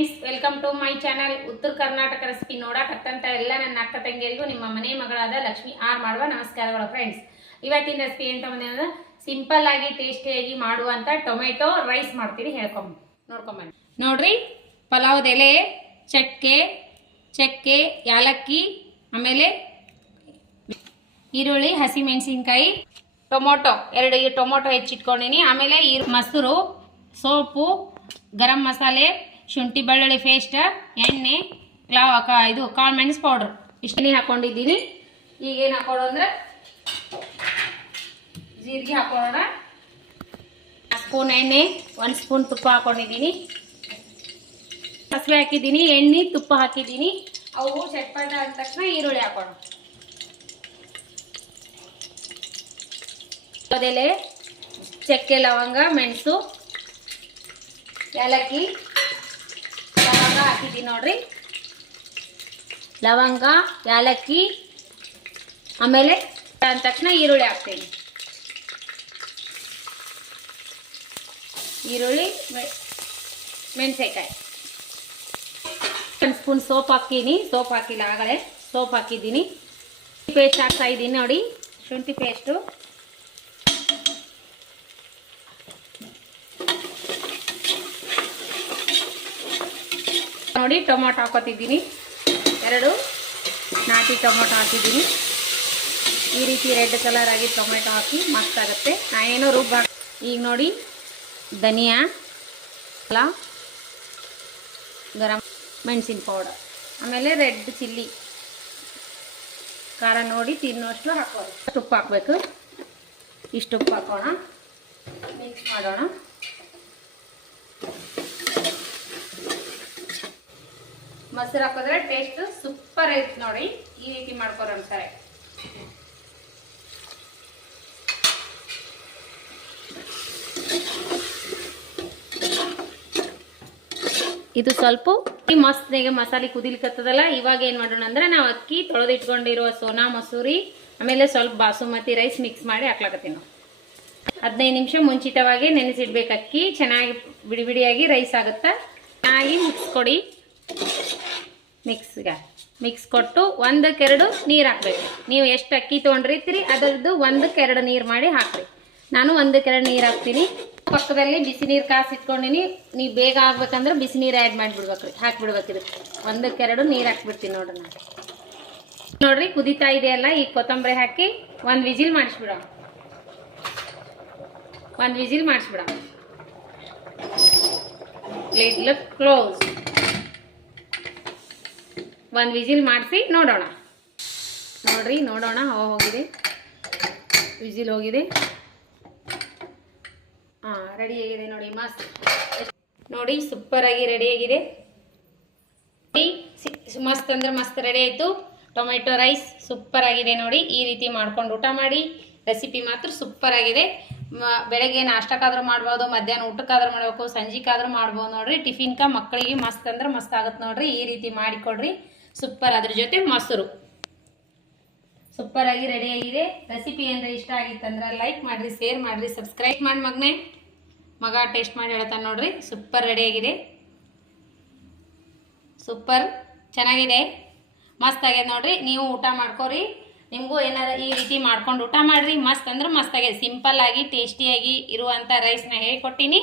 Friends, welcome to my channel. Uttara Karnataka recipe ನೋಡಕತ್ತಂತ ಎಲ್ಲ ನನ್ನ ಅಕ್ಕ ತಂಗಿಯರಿಗೂ ನಿಮ್ಮ ಮನೆ ಮಗಳಾದ ಲಕ್ಷ್ಮಿ ಆರ್ ಮಾಡುವ ನಮಸ್ಕಾರಗಳು. ಫ್ರೆಂಡ್ಸ್, ಇವತ್ತಿನ ರೆಸಿಪಿ ಅಂತ ಬಂದ ಸಿಂಪಲ್ ಆಗಿ ಟೇಸ್ಟಿಯಾಗಿ ಮಾಡುವಂತ ಟೊಮೆಟೊ ರೈಸ್ ಮಾಡ್ತೀನಿ, ನೋಡ್ಕೊಂಬನ್ನಿ. ನೋಡ್ರಿ, ಪಲಾವ್ದ ಎಲೆ, ಚಕ್ಕೆ, ಯಾಲಕ್ಕಿ, ಆಮೇಲೆ ಈರುಳ್ಳಿ, ಹಸಿಮೆಣಸಿನ್ಕಾಯಿ, ಟೊಮೊಟೊ 2 ಟೊಮೊಟೊ ಹೆಚ್ಚಿಟ್ಕೊಂಡಿನಿ. ಆಮೇಲೆ ಮೊಸರು, ಸೋಪು, ಗರಂ ಮಸಾಲೆ, ಶುಂಠಿ ಬೆಳ್ಳುಳ್ಳಿ ಪೇಸ್ಟ್, ಎಣ್ಣೆ, ಇದು ಕಾಳು ಮೆಣಸು ಪೌಡ್ರ್ ಇಷ್ಟನೇ ಹಾಕೊಂಡಿದ್ದೀನಿ. ಈಗೇನು ಹಾಕೊಳ್ಳೋ ಅಂದ್ರೆ ಜೀರಿಗೆ ಹಾಕೊಳ್ಳೋಣ. 1 ಸ್ಪೂನ್ ಎಣ್ಣೆ, 1 ಸ್ಪೂನ್ ತುಪ್ಪ ಹಾಕೊಂಡಿದ್ದೀನಿ. ಸಾಸಿವೆ ಹಾಕಿದ್ದೀನಿ, ಎಣ್ಣೆ, ತುಪ್ಪ ಹಾಕಿದ್ದೀನಿ. ಅವು ಚಟ್ಪಟ ಅಂದ ತಕ್ಷಣ ಈರುಳ್ಳಿ ಹಾಕೋಣ. ಅದೆಲೆ, ಚಕ್ಕೆ, ಲವಂಗ, ಮೆಣಸು, ಏಲಕ್ಕಿ, ಲವಂಗ ಹಾಕಿದ್ದೀನಿ ನೋಡ್ರಿ. ಲವಂಗ, ಏಲಕ್ಕಿ, ಆಮೇಲೆ ಅಂದ ತಕ್ಷಣ ಈರುಳ್ಳಿ ಹಾಕ್ತೀನಿ. ಈರುಳ್ಳಿ, ಮೆಣಸಿನಕಾಯಿ, 1 ಸ್ಪೂನ್ ಸೋಪ್ ಹಾಕೀನಿ. ಸೋಪ್ ಹಾಕಿಲ್ಲ, ಆಗಲೇ ಸೋಪ್ ಹಾಕಿದ್ದೀನಿ. ಪೇಸ್ಟ್ ಹಾಕ್ತಾ ಇದ್ದೀನಿ ನೋಡಿ, ಶುಂಠಿ ಪೇಸ್ಟು. ನೋಡಿ, ಟೊಮೊಟೊ ಹಾಕೋತಿದ್ದೀನಿ. 2 ನಾಟಿ ಟೊಮೊಟೊ ಹಾಕಿದ್ದೀನಿ. ಈ ರೀತಿ ರೆಡ್ ಕಲರ್ ಆಗಿ ಟೊಮೆಟೊ ಹಾಕಿ ಮಸ್ತ್ ಆಗುತ್ತೆ. ನಾನೇನೋ ಈಗ ನೋಡಿ, ಧನಿಯಾ, ಗರಂ ಮೆಣಸಿನ ಪೌಡರ್, ಆಮೇಲೆ ರೆಡ್ ಚಿಲ್ಲಿ ಖಾರ ನೋಡಿ ತಿನ್ನೋಷ್ಟು ಹಾಕೋದು. ಉಪ್ಪು ಹಾಕಬೇಕು. ಇಷ್ಟು ಉಪ್ಪು ಹಾಕೋಣ, ಮಿಕ್ಸ್ ಮಾಡೋಣ. ಮೊಸರು ಹಾಕಿದ್ರೆ ಟೇಸ್ಟ್ ಸೂಪರ್ ಐತೆ ನೋಡಿ. ಈ ರೀತಿ ಮಾಡ್ಕೊರ ಅಂತಾರೆ. ಇದು ಸ್ವಲ್ಪ ಮಸ್ತ್ನಾಗೆ ಮಸಾಲೆ ಕುದಿಲಿಕ್ಕತ್ತದಲ್ಲ. ಇವಾಗ ಏನು ಮಾಡೋಣ ಅಂದ್ರೆ, ನಾವು ಅಕ್ಕಿ ತೊಳೆದಿಟ್ಕೊಂಡಿರುವ ಸೋನಾ ಮಸೂರಿ, ಆಮೇಲೆ ಸ್ವಲ್ಪ ಬಾಸುಮತಿ ರೈಸ್ ಮಿಕ್ಸ್ ಮಾಡಿ ಹಾಕ್ಲಾಕತ್ತೀವಿ ನಾವು. 15 ನಿಮಿಷ ಮುಂಚಿತವಾಗಿ ನೆನೆಸಿಡ್ಬೇಕು ಅಕ್ಕಿ. ಚೆನ್ನಾಗಿ ಬಿಡಿ ಬಿಡಿಯಾಗಿ ರೈಸ್ ಆಗುತ್ತಾ. ಚೆನ್ನಾಗಿ ಮಿಕ್ಸ್ ಕೊಡಿ. ಮಿಕ್ಸ್ ಕೊಟ್ಟು 1-2 ನೀರು ಹಾಕ್ಬೇಕು. ನೀವು ಎಷ್ಟು ಅಕ್ಕಿ ತೊಗೊಂಡಿರ್ತೀರಿ ಅದರದ್ದು 1-2 ನೀರು ಮಾಡಿ ಹಾಕ್ರಿ. ನಾನು 1-2 ನೀರು ಹಾಕ್ತೀನಿ. ಪಕ್ಕದಲ್ಲಿ ಬಿಸಿ ನೀರು ಕಾಸಿಟ್ಕೊಂಡಿನಿ. ನೀವು ಬೇಗ ಆಗ್ಬೇಕಂದ್ರೆ ಬಿಸಿ ನೀರು ಆ್ಯಡ್ ಮಾಡಿಬಿಡ್ಬೇಕ್ರಿ, ಹಾಕ್ಬಿಡ್ಬೇಕಿದೆ. 1-2 ನೀರು ಹಾಕ್ಬಿಡ್ತೀನಿ ನೋಡ್ರಿ. ನಾನು ನೋಡ್ರಿ ಕುದೀತಾ ಇದೆಯಲ್ಲ. ಈಗ ಕೊತ್ತಂಬರಿ ಹಾಕಿ 1 ವಿಜಿಲ್ ಮಾಡಿಸ್ಬಿಡೋಣ. 1 ವಿಜಿಲ್ ಮಾಡಿಸ್ಬಿಡೋಣ. Lid close. 1 ವಿಜಿಲ್ ಮಾಡಿಸಿ ನೋಡೋಣ. ನೋಡೋಣ ಹೋಗಿದೆ, ವಿಜಿಲ್ ಹೋಗಿದೆ. ರೆಡಿ ಆಗಿದೆ ನೋಡಿ, ಮಸ್ತ್ ನೋಡಿ, ಸೂಪರ್ ಆಗಿ ರೆಡಿ ಆಗಿದೆ. ಮಸ್ತ್ ಅಂದ್ರೆ ಮಸ್ತ್ ರೆಡಿ ಆಯಿತು. ಟೊಮೆಟೊ ರೈಸ್ ಸೂಪರ್ ಆಗಿದೆ ನೋಡಿ. ಈ ರೀತಿ ಮಾಡ್ಕೊಂಡು ಊಟ ಮಾಡಿ. ರೆಸಿಪಿ ಮಾತ್ರ ಸೂಪರ್ ಆಗಿದೆ. ಬೆಳಗ್ಗೆ ನಾಷ್ಟಕ್ಕಾದ್ರೂ ಮಾಡ್ಬೋದು, ಮಧ್ಯಾಹ್ನ ಊಟಕ್ಕಾದ್ರೂ ಮಾಡಬೇಕು, ಸಂಜೆಕಾದ್ರೂ ಮಾಡ್ಬೋದು ನೋಡ್ರಿ. ಟಿಫಿನ್ಕ ಮಕ್ಕಳಿಗೆ ಮಸ್ತ್ ಅಂದ್ರೆ ಮಸ್ತ್ ಆಗುತ್ತೆ ನೋಡ್ರಿ. ಈ ರೀತಿ ಮಾಡಿಕೊಡ್ರಿ, ಸೂಪರ್. ಅದ್ರ ಜೊತೆ ಮೊಸರು ಸೂಪರ್ ಆಗಿ ರೆಡಿ ಆಗಿದೆ. ರೆಸಿಪಿ ಅಂದ್ರೆ ಇಷ್ಟ ಆಗಿತ್ತಂದ್ರೆ ಲೈಕ್ ಮಾಡ್ರಿ, ಶೇರ್ ಮಾಡ್ರಿ, ಸಬ್ಸ್ಕ್ರೈಬ್ ಮಾಡಿ. ಮಗ ಟೇಸ್ಟ್ ಮಾಡಿ ಹೇಳ್ತಾನೆ ನೋಡ್ರಿ. ಸೂಪರ್ ರೆಡಿ ಆಗಿದೆ, ಸೂಪರ್ ಚೆನ್ನಾಗಿದೆ, ಮಸ್ತ್ ಆಗಿದೆ ನೋಡ್ರಿ. ನೀವು ಊಟ ಮಾಡ್ಕೋರಿ. ನಿಮಗೂ ಏನಾರ ಈ ರೀತಿ ಮಾಡ್ಕೊಂಡು ಊಟ ಮಾಡ್ರಿ. ಮಸ್ತ್ ಅಂದ್ರೆ ಮಸ್ತ್ ಆಗಿದೆ. ಸಿಂಪಲ್ ಆಗಿ ಟೇಸ್ಟಿಯಾಗಿ ಇರುವಂಥ ರೈಸ್ನ ಹೇಳ್ಕೊಟ್ಟಿನಿ.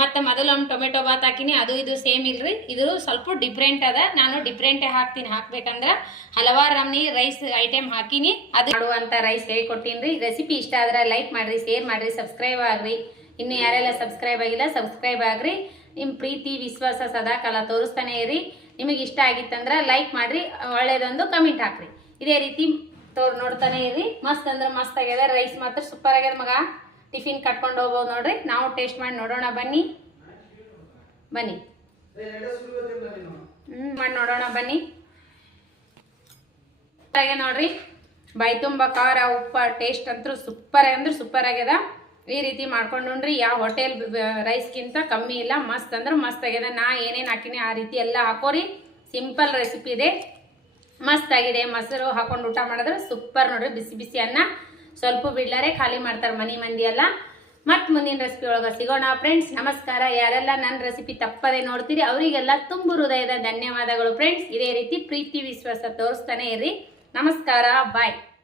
ಮತ್ತು ಮೊದಲೊಮ್ಮೆ ಟೊಮೆಟೊ ಬಾತ್ ಹಾಕಿನಿ. ಅದು ಇದು ಸೇಮ್ ಇಲ್ರಿ, ಇದು ಸ್ವಲ್ಪ ಡಿಫ್ರೆಂಟ್ ಅದ. ನಾನು ಡಿಫ್ರೆಂಟೇ ಹಾಕ್ತೀನಿ. ಹಾಕ್ಬೇಕಂದ್ರೆ ಹಲವಾರು ನಮ್ನಿ ರೈಸ್ ಐಟಮ್ ಹಾಕಿನಿ. ಅದು ಮಾಡುವಂಥ ರೈಸ್ ಹೇಳ್ಕೊಟ್ಟಿನಿ ರೀ. ರೆಸಿಪಿ ಇಷ್ಟ ಆದ್ರೆ ಲೈಕ್ ಮಾಡಿರಿ, ಶೇರ್ ಮಾಡಿರಿ, ಸಬ್ಸ್ಕ್ರೈಬ್ ಆಗ್ರಿ. ಇನ್ನು ಯಾರೆಲ್ಲ ಸಬ್ಸ್ಕ್ರೈಬ್ ಆಗಿಲ್ಲ ಸಬ್ಸ್ಕ್ರೈಬ್ ಆಗ್ರಿ. ನಿಮ್ಮ ಪ್ರೀತಿ ವಿಶ್ವಾಸ ಸದಾಕಾಲ ತೋರಿಸ್ತಾನೆ ಇರಿ. ನಿಮಗೆ ಇಷ್ಟ ಆಗಿತ್ತಂದ್ರೆ ಲೈಕ್ ಮಾಡಿರಿ, ಒಳ್ಳೇದೊಂದು ಕಮೆಂಟ್ ಹಾಕ್ರಿ. ಇದೇ ರೀತಿ ನೋಡ್ತಾನೆ ಇರಿ. ಮಸ್ತ್ ಅಂದ್ರೆ ಮಸ್ತ್ ಆಗ್ಯದ. ರೈಸ್ ಮಾತ್ರ ಸೂಪರ್ ಆಗ್ಯದ. ಮಗ ಟಿಫಿನ್ ಕಟ್ಕೊಂಡು ಹೋಗ್ಬೋದು ನೋಡ್ರಿ. ನಾವು ಟೇಸ್ಟ್ ಮಾಡಿ ನೋಡೋಣ, ಬನ್ನಿ ಮಾಡಿ ನೋಡೋಣ ಬನ್ನಿ. ನೋಡ್ರಿ, ಬಾಯಿ ತುಂಬ ಖಾರ, ಉಪ್ಪ, ಟೇಸ್ಟ್ ಅಂತೂ ಸೂಪರ್ ಅಂದ್ರೆ ಸೂಪರ್ ಆಗ್ಯದ. ಈ ರೀತಿ ಮಾಡ್ಕೊಂಡು ನೋಡ್ರಿ. ಯಾವ ಹೋಟೆಲ್ ರೈಸ್ಗಿಂತ ಕಮ್ಮಿ ಇಲ್ಲ. ಮಸ್ತ್ ಅಂದ್ರೆ ಮಸ್ತ್ ಆಗ್ಯದ. ನಾ ಏನೇನು ಹಾಕಿನಿ ಆ ರೀತಿ ಎಲ್ಲ ಹಾಕೋರಿ. ಸಿಂಪಲ್ ರೆಸಿಪಿ ಇದೆ, ಮಸ್ತ್ ಆಗಿದೆ. ಮೊಸರು ಹಾಕೊಂಡು ಊಟ ಮಾಡಿದ್ರೆ ಸೂಪರ್ ನೋಡ್ರಿ. ಬಿಸಿ ಬಿಸಿ ಅನ್ನ ಸ್ವಲ್ಪ ಬಿಡ್ಲಾರೆ ಖಾಲಿ ಮಾಡ್ತಾರೆ ಮನೆ ಮಂದಿ ಎಲ್ಲ. ಮತ್ತು ಮುಂದಿನ ರೆಸಿಪಿ ಒಳಗೆ ಸಿಗೋಣ ಫ್ರೆಂಡ್ಸ್. ನಮಸ್ಕಾರ. ಯಾರೆಲ್ಲ ನನ್ನ ರೆಸಿಪಿ ತಪ್ಪದೆ ನೋಡ್ತೀರಿ ಅವರಿಗೆಲ್ಲ ತುಂಬು ಹೃದಯದ ಧನ್ಯವಾದಗಳು ಫ್ರೆಂಡ್ಸ್. ಇದೇ ರೀತಿ ಪ್ರೀತಿ ವಿಶ್ವಾಸ ತೋರಿಸ್ತಾನೆ ಇರ್ರಿ. ನಮಸ್ಕಾರ. ಬಾಯ್.